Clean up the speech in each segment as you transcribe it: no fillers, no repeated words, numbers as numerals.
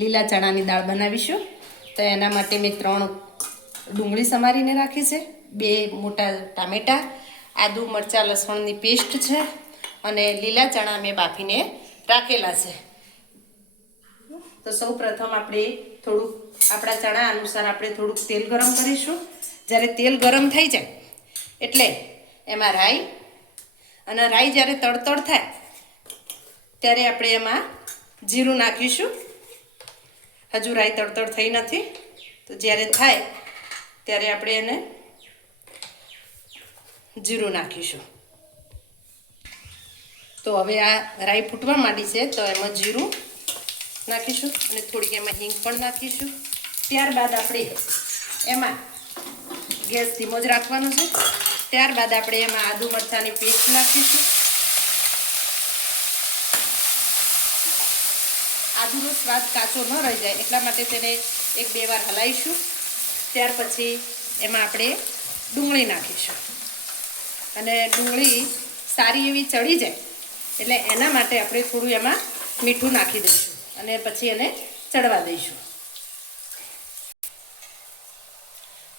લીલા ચણાની દાળ બનાવીશું. તો એના માટે મેં 3 ડુંગળી સમારીને રાખી છે, 2 મોટા ટામેટાં, આદુ મરચાં લસણની પેસ્ટ છે અને લીલા ચણા મેં બાફીને રાખેલા છે. તો સૌ પ્રથમ આપણે થોડુંક આપણા ચણા અનુસાર આપણે થોડુંક તેલ ગરમ કરીશું. જ્યારે તેલ ગરમ થઈ જાય એટલે એમાં રાઈ, અને રાઈ જ્યારે તડતડ થાય ત્યારે આપણે એમાં જીરું નાખીશું. હજુ રાઈ તડતડ થઈ નથી, તો જ્યારે થાય ત્યારે આપણે એને જીરું નાખીશું. તો હવે આ રાઈ ફૂટવા માંડી છે, તો એમાં જીરું નાખીશું અને થોડીક એમાં હિંગ પણ નાખીશું. ત્યારબાદ આપણે એમાં ગેસ ધીમો જ રાખવાનો છે. ત્યારબાદ આપણે એમાં આદુ મરચાંની પેસ્ટ નાખીશું. આદુનો સ્વાદ કાચો ન રહી જાય એટલા માટે તેને 1-2 વાર હલાવીશું. ત્યાર પછી એમાં આપણે ડુંગળી નાખીશું અને ડુંગળી સારી એવી ચડી જાય એટલે એના માટે આપણે થોડું એમાં મીઠું નાખી દઈશું અને પછી એને ચડવા દઈશું.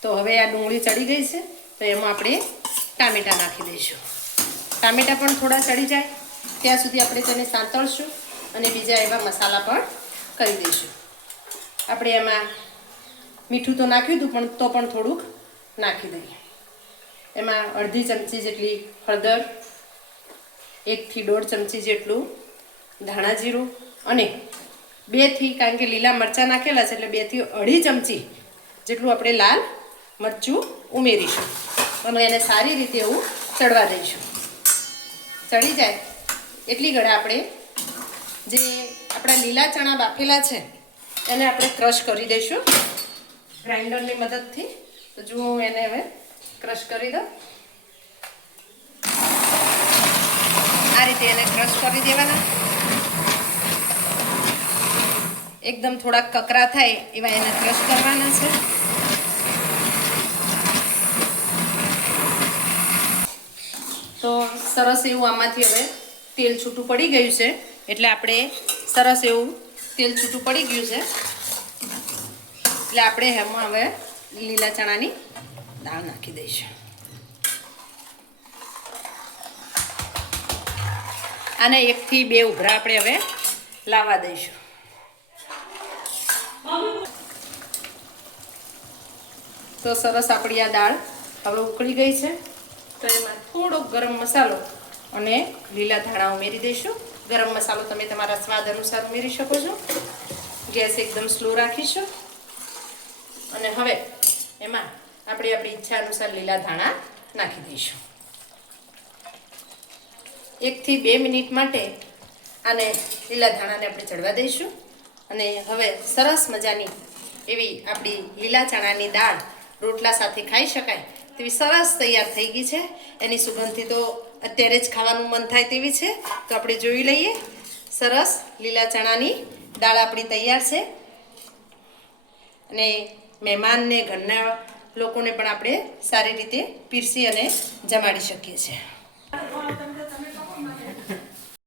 તો હવે આ ડુંગળી ચડી ગઈ છે, તો એમાં આપણે ટામેટાં નાખી દઈશું. ટામેટાં પણ થોડા ચડી જાય ત્યાં સુધી આપણે તેને સાંતળશું અને બીજા એવા મસાલા પણ કરી દઈશું. આપણે એમાં મીઠું તો નાખ્યું હતું, પણ તો પણ થોડુંક નાખી દઈએ. એમાં અડધી ચમચી જેટલી હળદર, 1 થી 1.5 ચમચી જેટલું ધાણા જીરું અને 2 થી, કારણ કે લીલા મરચાં નાખેલા છે એટલે 2 થી 2.5 ચમચી જેટલું આપણે લાલ મરચું ઉમેરીશું અને એને સારી રીતે એવું ચડવા દઈશું. ચડી જાય એટલી ઘડી આપણે જે આપણા લીલા ચણા બાફેલા છે એને આપણે ક્રશ કરી દઈશું ગ્રાઇન્ડરની મદદથી. તો જો હું એને હવે ક્રશ કરી દઉં. આ રીતે એને ક્રશ કરી દેવાના. એકદમ થોડાક કકરા થાય એવા એને ક્રશ કરવાના છે. તો સરસ એવું આમાંથી હવે તેલ છૂટું પડી ગયું છે, એટલે આપણે સરસ એવું તેલ છૂટું પડી ગયું છે એટલે આપણે એમાં હવે લીલા ચણાની દાળ નાખી દઈશું. આને 1 થી 2 ઉભરા આપણે હવે લાવવા દઈશું. તો સરસ આપણી આ દાળ હવે ઉકળી ગઈ છે. તો એમાં થોડોક ગરમ મસાલો અને લીલા ધાણા ઉમેરી દઈશું. ગરમ મસાલો તમે તમારા સ્વાદ અનુસાર ઉમેરી શકો છો. ગેસ એકદમ સ્લો રાખીશું અને હવે એમાં આપણે આપણી ઈચ્છા અનુસાર લીલા ધાણા નાખી દઈશું. 1 થી 2 મિનિટ માટે આને લીલા ધાણાને આપણે ચડવા દઈશું અને હવે સરસ મજાની એવી આપણી લીલા ચણાની દાળ રોટલા સાથે ખાઈ શકાય તેવી સરસ તૈયાર થઈ ગઈ છે. એની સુગંધથી તો અત્યારે જ ખાવાનું મન થાય તેવી છે. તો આપણે જોઈ લઈએ. સરસ લીલા ચણાની દાળ આપણી તૈયાર છે અને મહેમાનને, ઘરના લોકોને પણ આપણે સારી રીતે પીરસી અને જમાડી શકીએ છીએ.